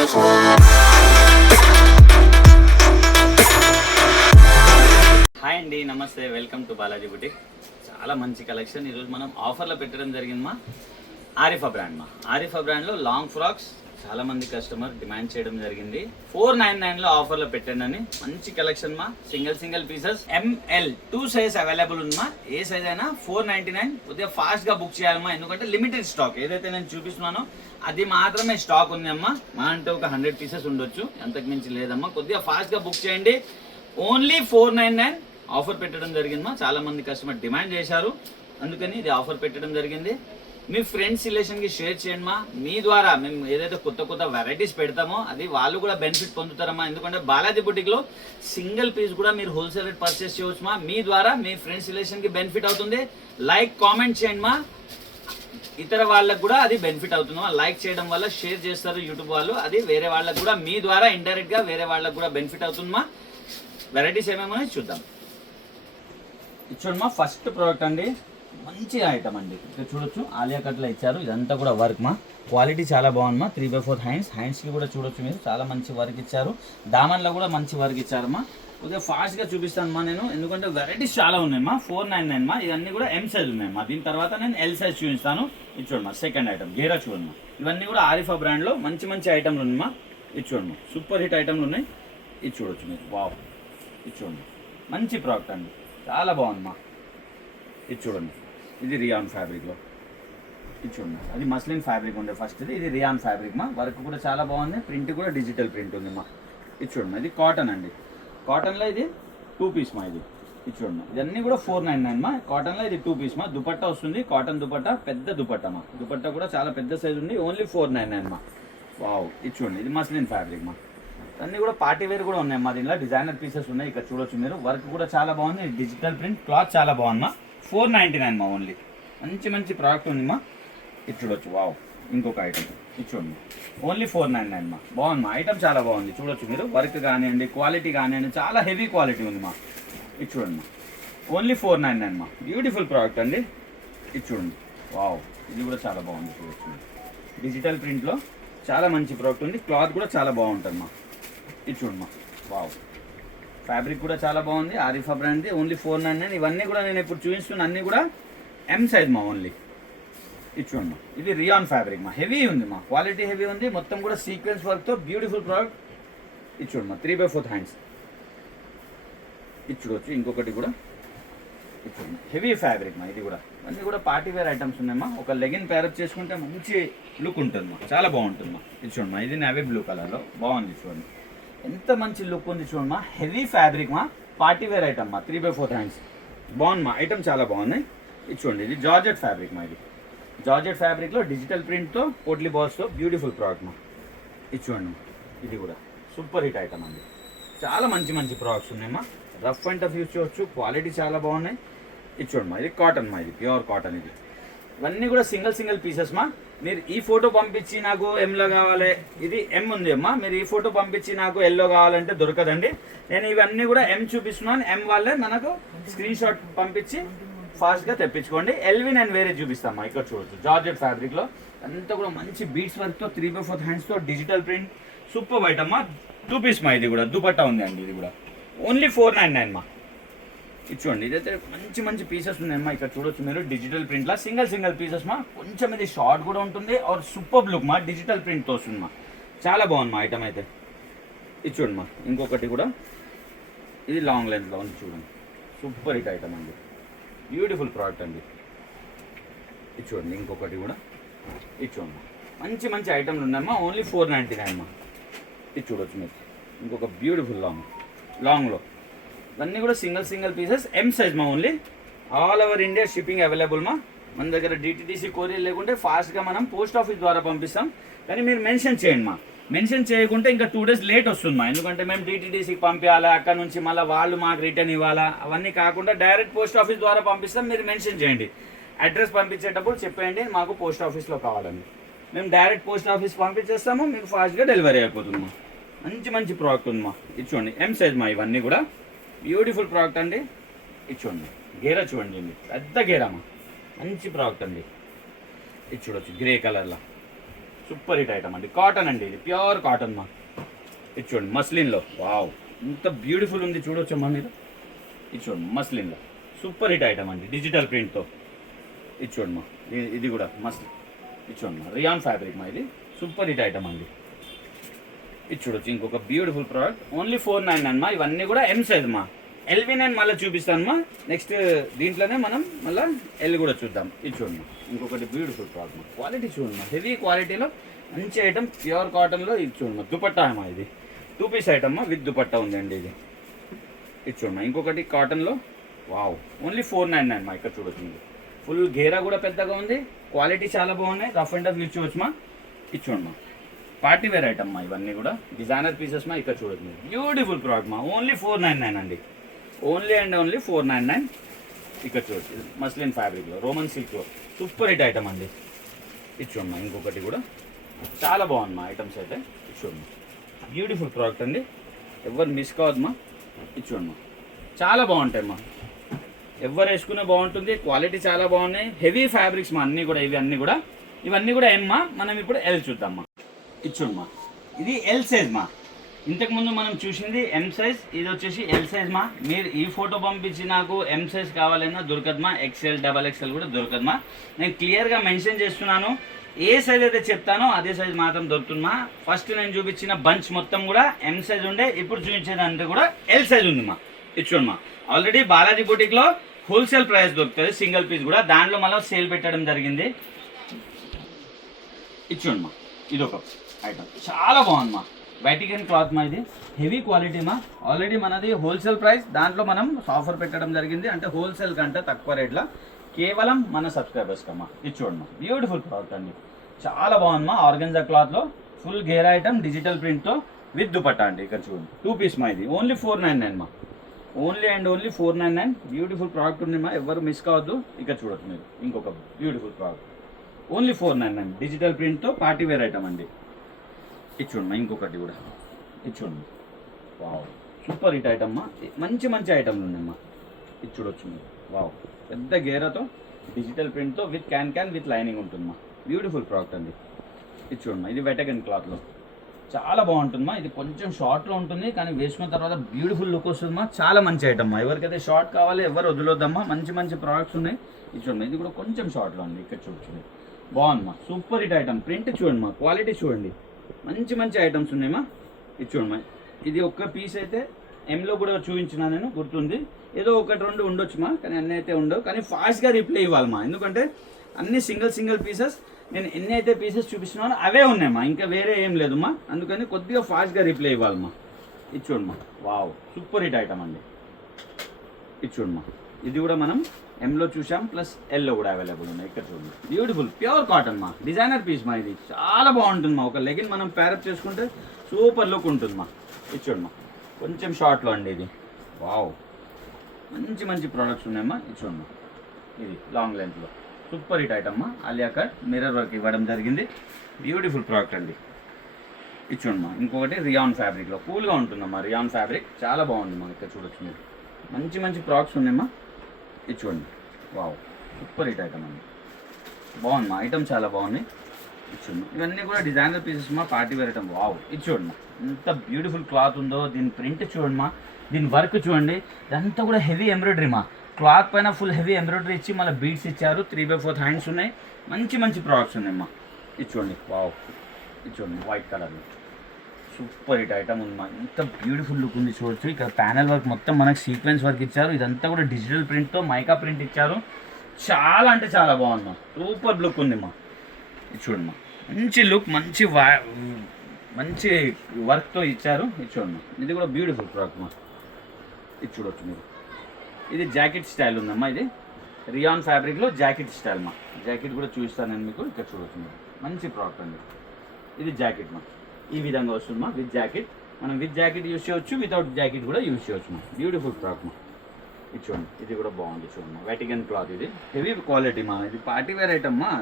Hi అండి, నమస్తే, welcome to Balaji boutique. చాలా మంచి కలెక్షన్ ఈరోజు మనం ఆఫర్లో పెట్టడం జరిగింది మా ఆరిఫా బ్రాండ్. ఆరిఫా బ్రాండ్లో లాంగ్ ఫ్రాక్స్ చాలా మంది కస్టమర్ డిమాండ్ చేయడం జరిగింది. 499లో ఆఫర్లో పెట్టండి అని. మంచి కలెక్షన్ మా, single pieces ML 2 size available ఉందమ్మా. ఏ సైజ్ అయినా 499. కొద్దిగా ఫాస్ట్గా బుక్ చేయాలమ్మా, ఎందుకంటే లిమిటెడ్ స్టాక్ ఏదైతే నేను చూపిస్తున్నానో అది మాత్రమే స్టాక్ ఉంది అమ్మా. మా అంటే ఒక 100 పీసెస్ ఉండొచ్చు, అంతకు మించి లేదమ్మా. కొద్దిగా ఫాస్ట్గా బుక్ చేయండి. ఓన్లీ 499 ఆఫర్ పెట్టడం జరిగిందమ్మా. చాలా మంది కస్టమర్ డిమాండ్ చేశారు, అందుకని ఇది ఆఫర్ పెట్టడం జరిగింది. మీ ఫ్రెండ్స్ రిలేషన్కి షేర్ చేయండి మా. మీ ద్వారా మేము ఏదైతే కొత్త వెరైటీస్ పెడతామో అది వాళ్ళు కూడా బెనిఫిట్ పొందుతారమ్మా. ఎందుకంటే బాలాజీ బుటిక్లో సింగిల్ పీస్ కూడా మీరు హోల్సేల్ రేట్ పర్చేస్ చేయవచ్చు మా. మీ ద్వారా మీ ఫ్రెండ్స్ రిలేషన్కి బెనిఫిట్ అవుతుంది. లైక్ కామెంట్ చేయండి మా, ఇతర వాళ్ళకు కూడా అది బెనిఫిట్ అవుతుంది. లైక్ చేయడం వల్ల షేర్ చేస్తారు యూట్యూబ్ వాళ్ళు, అది వేరే వాళ్ళకు కూడా మీ ద్వారా ఇండైరెక్ట్గా వేరే వాళ్ళకు కూడా బెనిఫిట్ అవుతుందమ్మా. వెరైటీస్ ఏమేమో చూద్దాం. చూడమ్మా, ఫస్ట్ ప్రోడక్ట్ అండి, మంచి ఐటమ్ అండి. ఇక్కడ చూడొచ్చు ఆలియా కట్లో ఇచ్చారు. ఇదంతా కూడా వర్క్ మా, క్వాలిటీ చాలా బాగుందమ్మా. 3/4 హ్యాండ్స్కి కూడా చూడొచ్చు మీరు, చాలా మంచి వర్క్ ఇచ్చారు. దామన్లో కూడా మంచి వర్క్ ఇచ్చారమ్మా. కొద్దిగా ఫాస్ట్గా చూపిస్తానమ్మా నేను, ఎందుకంటే వెరైటీస్ చాలా ఉన్నాయమ్మా. 499 మా, ఇవన్నీ కూడా M సైజ్ ఉన్నాయమ్మా. దీని తర్వాత నేను L సైజ్ చూపిస్తాను. ఇది చూడమ్మా, సెకండ్ ఐటమ్ గేరా చూడమ్మా. ఇవన్నీ కూడా ఆరిఫా బ్రాండ్లో మంచి ఐటమ్లు ఉన్నాయమ్మా. ఇది చూడమ్మా, సూపర్ హిట్ ఐటమ్లు ఉన్నాయి. ఇది చూడొచ్చు మీరు, వావ్. ఇది చూడండి, మంచి ప్రోడక్ట్ అండి, చాలా బాగుందమ్మా. ఇది చూడండి, ఇది రియాన్ ఫ్యాబ్రిక్లో. ఇది చూడండి, అది మస్లిన్ ఫ్యాబ్రిక్ ఉండే ఫస్ట్. ఇది రియాన్ ఫ్యాబ్రిక్ మా, వర్క్ కూడా చాలా బాగుంది. ప్రింట్ కూడా డిజిటల్ ప్రింట్ ఉంది మా. ఇది చూడండి, ఇది కాటన్ అండి. కాటన్లో ఇది 2 పీస్ మా. ఇది చూడండి, ఇదన్నీ కూడా 499 మా. కాటన్లో ఇది 2 పీస్ మా. దుపట్టా వస్తుంది, కాటన్ దుపట్టా, పెద్ద దుపట్టా మా. దుపట్టా కూడా చాలా పెద్ద సైజ్ ఉంది. ఓన్లీ 499 మా. వావ్. ఇది చూడండి, ఇది మస్లిన్ ఫ్యాబ్రిక్ మా. అన్నీ కూడా పార్టీ వేర్ కూడా ఉన్నాయి మా. దీనిలో డిజైనర్ పీసెస్ ఉన్నాయి, ఇక్కడ చూడొచ్చు మీరు. వర్క్ కూడా చాలా బాగుంది, డిజిటల్ ప్రింట్, క్లాత్ చాలా బాగుంది మా. 499 మా. ఓన్లీ మంచి ప్రోడక్ట్ ఉంది మా. ఇది చూడొచ్చు, వావ్. ఇంకొక ఐటమ్ ఇది చూడండి, ఓన్లీ 499 మా. బాగుంది మా, ఐటమ్ చాలా బాగుంది. చూడొచ్చు మీరు, వర్క్ కానివ్వండి, క్వాలిటీ కానివ్వండి, చాలా హెవీ క్వాలిటీ ఉంది మా. ఇది చూడండి మా, ఓన్లీ 499 మా. బ్యూటిఫుల్ ప్రోడక్ట్ అండి. ఇది చూడండి, వావ్. ఇది కూడా చాలా బాగుంది, చూడొచ్చు. డిజిటల్ ప్రింట్లో చాలా మంచి ప్రోడక్ట్ ఉంది. క్లాత్ కూడా చాలా బాగుంటుంది మా. ఇది చూడమ్మా, వావ్. ఫ్యాబ్రిక్ కూడా చాలా బాగుంది, ఆరిఫా బ్రాండ్ది. ఓన్లీ 499. ఇవన్నీ కూడా నేను ఇప్పుడు చూపిస్తున్న అన్నీ కూడా M సైజ్ మా. ఓన్లీ ఇది చూడమ్మా, ఇది రియాన్ ఫ్యాబ్రిక్ మా. హెవీ ఉంది మా, క్వాలిటీ హెవీ ఉంది. మొత్తం కూడా సీక్వెన్స్ వర్క్తో బ్యూటిఫుల్ ప్రోడక్ట్. ఇది చూడమ్మా, 3/4 హ్యాండ్స్. ఇది చూడవచ్చు, ఇంకొకటి కూడా ఇది చూడండి, హెవీ ఫ్యాబ్రిక్ మా. ఇది కూడా అన్నీ కూడా పార్టీ వేర్ ఐటమ్స్ ఉన్నాయమ్మా. ఒక లెగిన్ ప్యారప్ చేసుకుంటే మంచి లుక్ ఉంటుంది మా, చాలా బాగుంటుంది మా. ఇది చూడమ్మా, ఇది నేవీ బ్లూ కలర్లో బాగుంది. చూడండి, ఎంత మంచి లుక్ ఉంది చూడమ్మా. హెవీ ఫ్యాబ్రిక్ మా, పార్టీ వేర్ ఐటమ్ మా. 3/4 హ్యాండ్స్ బాగుంది మా, ఐటమ్ చాలా బాగున్నాయి. ఇది చూడండి, ఇది జార్జెట్ ఫ్యాబ్రిక్ మా. ఇది జార్జెట్ ఫ్యాబ్రిక్లో డిజిటల్ ప్రింట్తో పోట్లీ బాల్స్తో బ్యూటిఫుల్ ప్రోడక్ట్ మా. ఇది చూడండి, ఇది కూడా సూపర్ హిట్ ఐటమ్ అండి. చాలా మంచి ప్రోడక్ట్స్ ఉన్నాయమ్మా. రఫ్ అండ్ టఫ్ యూజ్ చేయవచ్చు, క్వాలిటీ చాలా బాగున్నాయి. ఇది చూడమ్మా, ఇది కాటన్ మా. ఇది ప్యూర్ కాటన్. ఇది ఇవన్నీ కూడా సింగిల్ పీసెస్ మా. మీరు ఈ ఫోటో పంపించి నాకు Mలో కావాలి, ఇది M ఉంది అమ్మా. మీరు ఈ ఫోటో పంపించి నాకు Lలో కావాలంటే దొరకదండి. నేను ఇవన్నీ కూడా M చూపిస్తున్నాను. M వాళ్ళే మనకు స్క్రీన్ షాట్ పంపించి ఫాస్ట్గా తెప్పించుకోండి. ఎల్వి నేను వేరే చూపిస్తామా. ఇక్కడ చూడవచ్చు, జార్జెట్ ఫ్యాబ్రిక్లో అంతా కూడా మంచి బీట్స్ వర్క్తో 3/4 హ్యాండ్స్తో డిజిటల్ ప్రింట్, సూపర్ ఐటమ్ మా. 2 పీస్ మా. ఇది కూడా దుపట్టా ఉంది అండి. ఇది కూడా ఓన్లీ 499 మా. ఇది చూడండి, ఇదైతే మంచి పీసెస్ ఉన్నాయమ్మా. ఇక్కడ చూడొచ్చు మీరు, డిజిటల్ ప్రింట్లా సింగిల్ పీసెస్ మా. కొంచెం ఇది షార్ట్ కూడా ఉంటుంది, ఆర్ సూపర్ లుక్ మా. డిజిటల్ ప్రింట్తో వస్తుంది మా, చాలా బాగుంది మా ఐటమ్ అయితే. ఇది చూడండి మా, ఇంకొకటి కూడా ఇది లాంగ్ లెంత్లో ఉంది. చూడండి, సూపర్ హిట్ ఐటమ్ అండి, బ్యూటిఫుల్ ప్రోడక్ట్ అండి. ఇది చూడండి, ఇంకొకటి కూడా. ఇది చూడండి, మంచి ఐటమ్లు ఉన్నాయమ్మా. ఓన్లీ 499 మా. ఇది చూడొచ్చు మీరు, ఇంకొక బ్యూటిఫుల్ లాంగ్లో. ఇవన్నీ కూడా సింగిల్ పీసెస్ M సైజ్ మా. Only all over India shipping available మా. మన దగ్గర DTDC కొరియర్ లేకుంటే ఫాస్ట్గా మనం పోస్ట్ ఆఫీస్ ద్వారా పంపిస్తాం. కానీ మీరు మెన్షన్ చేయండి మా. మెన్షన్ చేయకుంటే ఇంకా 2 days లేట్ వస్తుంది మా. ఎందుకంటే మేము DTDCకి పంపించాలా, అక్కడ నుంచి మళ్ళీ వాళ్ళు మాకు రిటర్న్ ఇవ్వాలా. అవన్నీ కాకుండా డైరెక్ట్ పోస్ట్ ఆఫీస్ ద్వారా పంపిస్తాం. మీరు మెన్షన్ చేయండి, అడ్రస్ పంపించేటప్పుడు చెప్పేయండి మాకు పోస్ట్ ఆఫీస్లో కావాలని. మేము డైరెక్ట్ పోస్ట్ ఆఫీస్ పంపించేస్తాము, మీకు ఫాస్ట్గా డెలివరీ అయిపోతుంది మా. మంచి ప్రోడక్ట్ ఉంది మా. ఇది చూడండి, M సైజ్ మా. ఇవన్నీ కూడా బ్యూటిఫుల్ ప్రోడక్ట్ అండి. ఇది చూడండి, గేరా చూడండి, పెద్ద గేరామా. మంచి ప్రోడక్ట్ అండి. ఇది చూడొచ్చు, గ్రే కలర్లో సూపర్ హిట్ ఐటమ్ అండి. కాటన్ అండి, ఇది ప్యూర్ కాటన్ మా. ఇది చూడండి మస్లిన్లో, వావ్ ఇంత బ్యూటిఫుల్ ఉంది చూడొచ్చమ్మా మీరు. ఇది చూడండి మస్లిన్లో సూపర్ హిట్ ఐటమ్ అండి, డిజిటల్ ప్రింట్తో. ఇది చూడండి మా, ఇది కూడా మస్లిన్. ఇది చూడండి మా, రియాన్ ఫ్యాబ్రిక్ మా, ఇది సూపర్ హిట్ ఐటమ్ అండి. ఇది చూడొచ్చు ఇంకొక బ్యూటిఫుల్ ప్రోడక్ట్, ఓన్లీ 499 మా. ఇవన్నీ కూడా ఎం సైజ్ మా. ఎల్వి నేను మళ్ళీ చూపిస్తాను మా. నెక్స్ట్ దీంట్లోనే మనం మళ్ళీ ఎల్ కూడా చూద్దాం. ఇది చూడండి ఇంకొకటి బ్యూటిఫుల్ ప్రోడక్ట్ మా. క్వాలిటీ చూడండి మా, హెవీ క్వాలిటీలో మంచి ఐటమ్, ప్యూర్ కాటన్లో. ఇది చూడండి దుపట్టా మా, ఇది 2 పీస్ ఐటమ్ మా, విత్ దుపట్టా ఉందండి ఇది. ఇది చూడమ్మా ఇంకొకటి కాటన్లో, వావ్ ఓన్లీ 499 మా. ఇక్కడ చూడొచ్చు మీరు, ఫుల్ గేరా కూడా పెద్దగా ఉంది, క్వాలిటీ చాలా బాగున్నాయి, రఫ్ అండ్ టఫ్ యూజ్ చేయవచ్చు మా. ఇది చూడమ్మా పార్టీ వేర్ ఐటమ్ మా, ఇవన్నీ కూడా డిజైనర్ పీసెస్ మా. ఇక్కడ చూడొచ్చు మీరు, బ్యూటిఫుల్ ప్రోడక్ట్ మా, ఓన్లీ 499 అండి. Only and only 499. ఇక్కడ చూడొచ్చు మస్లిన్ ఫ్యాబ్రిక్లో, రోమన్ సిల్క్లో సూపర్ హిట్ ఐటమ్ అండి. ఇది చూడమ్మా ఇంకొకటి కూడా చాలా బాగుంది మా ఐటమ్స్ అయితే. ఇది చూడమ్మా బ్యూటిఫుల్ ప్రోడక్ట్ అండి, ఎవరు మిస్ కావద్దమ్మా. ఇది చూడమ్మా చాలా బాగుంటాయి మా, ఎవరు వేసుకునే బాగుంటుంది, క్వాలిటీ చాలా బాగున్నాయి, హెవీ ఫ్యాబ్రిక్స్ మా అన్నీ కూడా. ఇవన్నీ కూడా ఎం మా. మనం ఇప్పుడు ఎల్ చూద్దామా. ఇది చూడమ్మా ఇది ఎల్ సైజ్ మా. ఇంతకుముందు మనం చూసింది ఎం సైజ్, ఇది వచ్చేసి ఎల్ సైజ్ మా. మీరు ఈ ఫోటో పంపించి నాకు ఎం సైజ్ కావాలన్నా దొరకదమ్మా, ఎక్స్ఎల్ డబల్ ఎక్స్ఎల్ కూడా దొరకదమ్మా. నేను క్లియర్గా మెన్షన్ చేస్తున్నాను, ఏ సైజ్ అయితే చెప్తానో అదే సైజ్ మాత్రం దొరుకుతుందమ్మా. ఫస్ట్ నేను చూపించిన బంచ్ మొత్తం కూడా ఎం సైజ్ ఉండే, ఇప్పుడు చూపించేదంటే కూడా ఎల్ సైజ్ ఉందమ్మా. ఇది చూడమ్మా ఆల్రెడీ బాలాజీ బుటిక్లో హోల్సేల్ ప్రైస్ దొరుకుతుంది, సింగిల్ పీస్ కూడా. దాంట్లో మళ్ళీ సేల్ పెట్టడం జరిగింది. ఇది చూడమ్మా ఇది ఒక ఐటమ్ చాలా బాగుందమ్మా, వైటికన్ క్లాత్ మా, ఇది హెవీ క్వాలిటీ మా. ఆల్రెడీ మనది హోల్సేల్ ప్రైస్, దాంట్లో మనం ఆఫర్ పెట్టడం జరిగింది, అంటే హోల్సేల్ కంటే తక్కువ రేట్లో కేవలం మన సబ్స్క్రైబర్స్ కమ్మా. ఇది చూడమ్మా బ్యూటిఫుల్ ప్రోడక్ట్ అండి, చాలా బాగుందమ్మా. ఆర్గన్జా క్లాత్లో ఫుల్ గేర్ ఐటమ్, డిజిటల్ ప్రింట్తో విత్ దుపట్టా అండి. ఇక్కడ చూడండి 2 పీస్ మా, ఇది ఓన్లీ 499 మా. Only and only 499. Beautiful product ఉంది మా, ఎవరు మిస్ కావద్దు. ఇక్కడ చూడొచ్చు మీరు ఇంకొక బ్యూటిఫుల్ ప్రోడక్ట్, ఓన్లీ 499 డిజిటల్ ప్రింట్తో పార్టీ వేర్ ఐటమ్ అండి. ఇది చూడమ్మా ఇంకొకటి కూడా, ఇది చూడండి వావ్ సూపర్ హిట్ ఐటమ్ మా. మంచి మంచి ఐటమ్లు ఉన్నాయమ్మా. ఇది చూడొచ్చు మీరు, వావ్ పెద్ద గేరాతో డిజిటల్ ప్రింట్తో విత్ క్యాన్ విత్ లైనింగ్ ఉంటుందమ్మా. బ్యూటిఫుల్ ప్రోడక్ట్ అండి. ఇది చూడమ్మా ఇది వెటగన్ క్లాత్లో చాలా బాగుంటుందమ్మా. ఇది కొంచెం షార్ట్లో ఉంటుంది, కానీ వేసుకున్న తర్వాత బ్యూటిఫుల్ లుక్ వస్తుందమ్మా. చాలా మంచి ఐటమ్ మా, ఎవరికైతే షార్ట్ కావాలి ఎవరు వదిలేద్దమ్మా. మంచి మంచి ప్రోడక్ట్స్ ఉన్నాయి. ఇది చూడండి ఇది కూడా కొంచెం షార్ట్లో ఉంది. ఇక్కడ చూడండి బాగుందమ్మా, సూపర్ హిట్ ఐటమ్. ప్రింట్ చూడండి మా, క్వాలిటీ చూడండి, మంచి మంచి ఐటమ్స్ ఉన్నాయమ్మా. ఇది చూడమ్మా ఇది ఒక్క పీస్ అయితే ఎంలో కూడా చూపించిన నేను, గుర్తుంది. ఏదో ఒకటి రెండు ఉండొచ్చు మా, కానీ అన్నీ అయితే ఉండవు. కానీ ఫాస్ట్గా రిప్లై ఇవ్వాలమ్మా, ఎందుకంటే అన్ని సింగిల్ పీసెస్. నేను ఎన్ని అయితే పీసెస్ చూపిస్తున్నానో అవే ఉన్నాయమ్మా, ఇంకా వేరే ఏం లేదమ్మా. అందుకని కొద్దిగా ఫాస్ట్గా రిప్లై ఇవ్వాలమ్మా. ఇది చూడమ్మా వావ్ సూపర్ హిట్ ఐటమ్ అండి. ఇది చూడమ్మా ఇది కూడా మనం ఎంలో చూసాం, ప్లస్ ఎల్లో కూడా అవైలబుల్ ఉన్నాయి. ఇక్కడ చూడండి బ్యూటిఫుల్ ప్యూర్ కాటన్ మా, డిజైనర్ పీస్ మా. ఇది చాలా బాగుంటుంది మా, ఒక లెగిన్ మనం ప్యారప్ చేసుకుంటే సూపర్ లుక్ ఉంటుంది మా. ఇది చూడమ్మా కొంచెం షార్ట్లో అండి ఇది, వావ్ మంచి మంచి ప్రోడక్ట్స్ ఉన్నాయమ్మా. ఇది చూడమ్మా ఇది లాంగ్ లెంత్లో సూపర్ హిట్ ఐటమ్ మా. ఆలియా కట్ మిర్రర్ వర్క్ ఇవ్వడం జరిగింది, బ్యూటిఫుల్ ప్రోడక్ట్ అండి. ఇది చూడమ్మా ఇంకొకటి రియాన్ ఫ్యాబ్రిక్లో కూల్గా ఉంటుందమ్మా. రియాన్ ఫ్యాబ్రిక్ చాలా బాగుంది మా. ఇక్కడ చూడొచ్చు మీరు, మంచి మంచి ప్రోడక్ట్స్ ఉన్నాయమ్మా. ఇది చూడండి వావ్ సూపర్ హిట్ ఐటమ్ అండి, బాగుంది మా. ఐటమ్ చాలా బాగున్నాయి. ఇది చూడండి ఇవన్నీ కూడా డిజైనర్ పీసెస్ మా, పార్టీ వేర్ ఐటమ్. వావ్ ఇది చూడండి ఎంత బ్యూటిఫుల్ క్లాత్ ఉందో, దీని ప్రింట్ చూడండి మా, దీని వర్క్ చూడండి. ఇదంతా కూడా హెవీ ఎంబ్రాయిడరీ మా. క్లాత్ పైన ఫుల్ హెవీ ఎంబ్రాయిడరీ ఇచ్చి మళ్ళీ బీడ్స్ ఇచ్చారు. 3/4 హ్యాండ్స్ ఉన్నాయి, మంచి మంచి ప్రోడక్ట్స్ ఉన్నాయమ్మా. ఇది చూడండి వావ్ ఇది చూడండి వైట్ కలర్లో సూపర్ హిట్ ఐటమ్ ఉంది మా. ఎంత బ్యూటిఫుల్ లుక్ ఉంది చూడొచ్చు. ఇక్కడ ప్యానల్ వర్క్ మొత్తం మనకు సీక్వెన్స్ వర్క్ ఇచ్చారు. ఇదంతా కూడా డిజిటల్ ప్రింట్తో మైకా ప్రింట్ ఇచ్చారు. చాలా అంటే చాలా బాగుంది మా, సూపర్ లుక్ ఉంది మా. ఇది చూడండి మా మంచి లుక్, మంచి వర్క్తో ఇచ్చారు. ఇది చూడండి మా ఇది కూడా బ్యూటిఫుల్ ప్రోడక్ట్ మా. ఇది చూడొచ్చు మీరు, ఇది జాకెట్ స్టైల్ ఉందమ్మా. ఇది రియాన్ ఫ్యాబ్రిక్లో జాకెట్ స్టైల్ మా. జాకెట్ కూడా చూపిస్తాను నేను మీకు. ఇక్కడ చూడొచ్చు మీరు, మంచి ప్రోడక్ట్ అండి. ఇది జాకెట్ మా, ఈ విధంగా వస్తుంది మా. విత్ జాకెట్ మనం విత్ జాకెట్ యూజ్ చేయవచ్చు, వితౌట్ జాకెట్ కూడా యూజ్ చేయవచ్చు మా. బ్యూటిఫుల్ ప్రోడక్ట్ మా. ఇది చూడండి ఇది కూడా బాగుంది చూడండి మా. వెటికన్ క్లాత్, ఇది హెవీ క్వాలిటీ మా. ఇది పార్టీ వేర్ ఐటమ్ మా,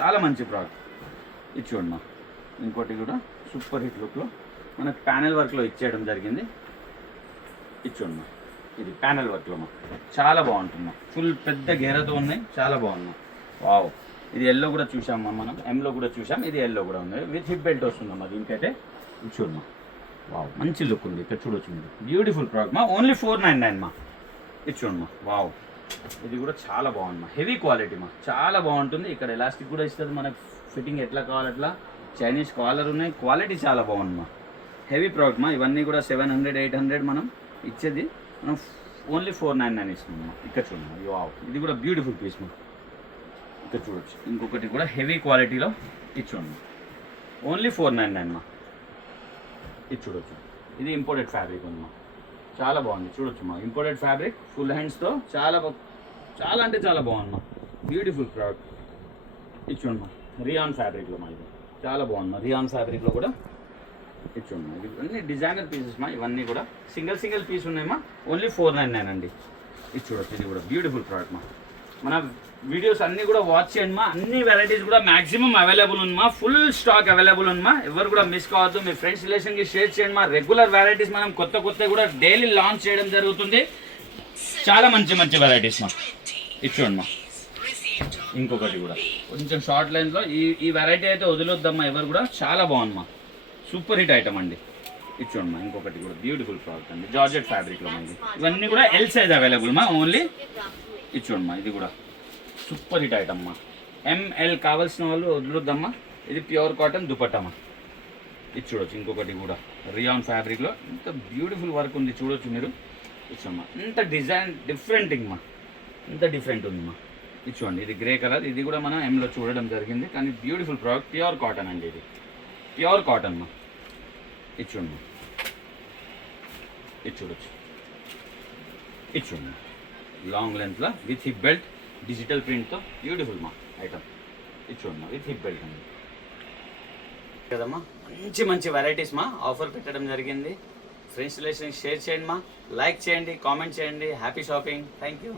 చాలా మంచి ప్రోడక్ట్. ఇది చూడండి మా ఇంకోటి కూడా సూపర్ హిట్ లుక్లో మనకు ప్యానెల్ వర్క్లో ఇచ్చేయడం జరిగింది. ఇది చూడండి మా ఇది ప్యానెల్ వర్క్లో మా, చాలా బాగుంటుంది మా. ఫుల్ పెద్ద గేరతో ఉన్నాయి, చాలా బాగుంది. వావ్ ఇది ఎల్లో కూడా చూసామమ్మా మనం, ఎంలో కూడా చూసాం, ఇది ఎల్లో కూడా ఉంది. విత్ హిప్ బెల్ట్ వస్తుందమ్మా దీనికైతే. ఇది చూడమ్మా, వావ్ మంచి లుక్ ఉంది. ఇక్కడ చూడొచ్చు మీరు, బ్యూటిఫుల్ ప్రోడక్ట్ మా. ఓన్లీ 499 మా. ఇది చూడమ్మా, వావ్ ఇది కూడా చాలా బాగుంది మా. హెవీ క్వాలిటీ మా, చాలా బాగుంటుంది. ఇక్కడ ఎలాస్టిక్ కూడా ఇస్తుంది మనకు, ఫిట్టింగ్ ఎట్లా కావాలి అట్లా. చైనీస్ కాలర్ ఉన్నాయి, క్వాలిటీ చాలా బాగుంది మా. హెవీ ప్రోడక్ట్ మా. ఇవన్నీ కూడా 700 800 మనం ఇచ్చేది, మనం ఓన్లీ 499 ఇస్తున్నాం. ఇక్కడ చూడండి, వావ్ ఇది కూడా బ్యూటిఫుల్ పీస్ మా. ఇక్కడ చూడొచ్చు, ఇంకొకటి కూడా హెవీ క్వాలిటీలో ఇది చూడండి, ఓన్లీ 499 మా. ఇది చూడొచ్చు, ఇది ఇంపోర్టెడ్ ఫ్యాబ్రిక్ ఉంది మా, చాలా బాగుంది. చూడొచ్చు మా, ఇంపోర్టెడ్ ఫ్యాబ్రిక్ ఫుల్ హ్యాండ్స్తో చాలా చాలా అంటే చాలా బాగుంది మా. Beautiful product. ఇది చూడండి మా, రియాన్ ఫ్యాబ్రిక్లో మా. ఇది చాలా బాగుంది మా, రియాన్ ఫ్యాబ్రిక్లో కూడా. ఇది చూడండి మా, ఇవన్నీ డిజైనర్ పీసెస్ మా. ఇవన్నీ కూడా సింగిల్ పీస్ ఉన్నాయి మా, ఓన్లీ 499 అండి. ఇది చూడొచ్చు, ఇది కూడా బ్యూటిఫుల్ ప్రోడక్ట్ మా. మన వీడియోస్ అన్నీ కూడా వాచ్ చేయండి మా. అన్ని వెరైటీస్ కూడా మ్యాక్సిమం అవైలబుల్ ఉంది మా, ఫుల్ స్టాక్ అవైలబుల్ ఉంది మా. ఎవరు కూడా మిస్ కావద్దు. మీ ఫ్రెండ్స్ రిలేషన్కి షేర్ చేయండి మా. రెగ్యులర్ వెరైటీస్ మనం కొత్త కూడా డైలీ లాంచ్ చేయడం జరుగుతుంది. చాలా మంచి వెరైటీస్ మా. ఇది చూడండి మా, ఇంకొకటి కూడా కొంచెం షార్ట్ లైన్స్లో ఈ వెరైటీ అయితే వదిలొద్దమ్మా ఎవరు కూడా. చాలా బాగుంది మా, సూపర్ హిట్ ఐటమ్ అండి. ఇది చూడండి మా, ఇంకొకటి కూడా బ్యూటిఫుల్ ప్రోడక్ట్ అండి, జార్జెట్ ఫ్యాబ్రిక్లో మనకి. ఇవన్నీ కూడా ఎల్ సైజ్ అవైలబుల్ మా, ఓన్లీ. ఇది చూడండి మా, ఇది కూడా సూపర్ హిట్ ఐటమ్ మా. ఎంఎల్ కావాల్సిన వాళ్ళు వదిలొద్దమ్మా. ఇది ప్యూర్ కాటన్ దుపట్టమ్మా. ఇది చూడొచ్చు, ఇంకొకటి కూడా రియాన్ ఫ్యాబ్రిక్లో ఇంత బ్యూటిఫుల్ వర్క్ ఉంది. చూడొచ్చు మీరు. ఇచ్చమ్మా, ఇంత డిజైన్ డిఫరెంట్ మా, ఇంత డిఫరెంట్ ఉంది మా. ఇది చూడండి, ఇది గ్రే కలర్. ఇది కూడా మనం ఎంలో చూడడం జరిగింది, కానీ బ్యూటిఫుల్ ప్రోడక్ట్. ప్యూర్ కాటన్ అండి, ఇది ప్యూర్ కాటన్ మా. ఇది చూడండి, ఇది చూడొచ్చు, ఇది చూడండి లాంగ్ లెంత్లో విత్ హిప్ బెల్ట్ డిజిటల్ ప్రింట్తో బ్యూటిఫుల్ మా ఐటమ్. ఇది చూడండి విత్ హిప్ బెల్ట్ అండి కదమ్మా. మంచి వెరైటీస్ మా ఆఫర్ పెట్టడం జరిగింది. ఫ్రెండ్స్ రిలేషన్ షేర్ చేయండి మా, లైక్ చేయండి, కామెంట్ చేయండి. Happy shopping. Thank you.